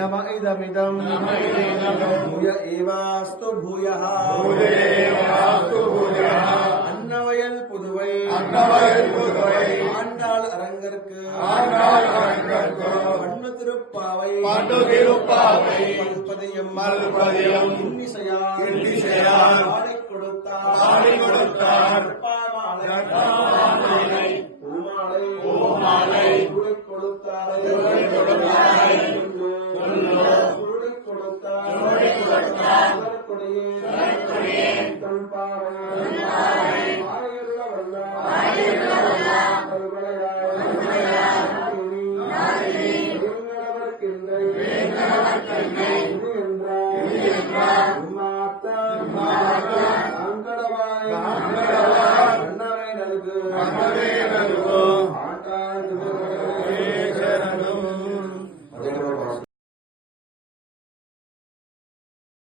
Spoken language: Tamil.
नम इदमिदं भूय एवास्तु भूयः अन्नवयल पुदुवै ஆண்டாள் அரங்கற்கு பண்ணு திருப்பாவை மல்பதியம் இன்னிசையார் ஆடை கொடுத்தார் பூமாலை கொடுத்தார்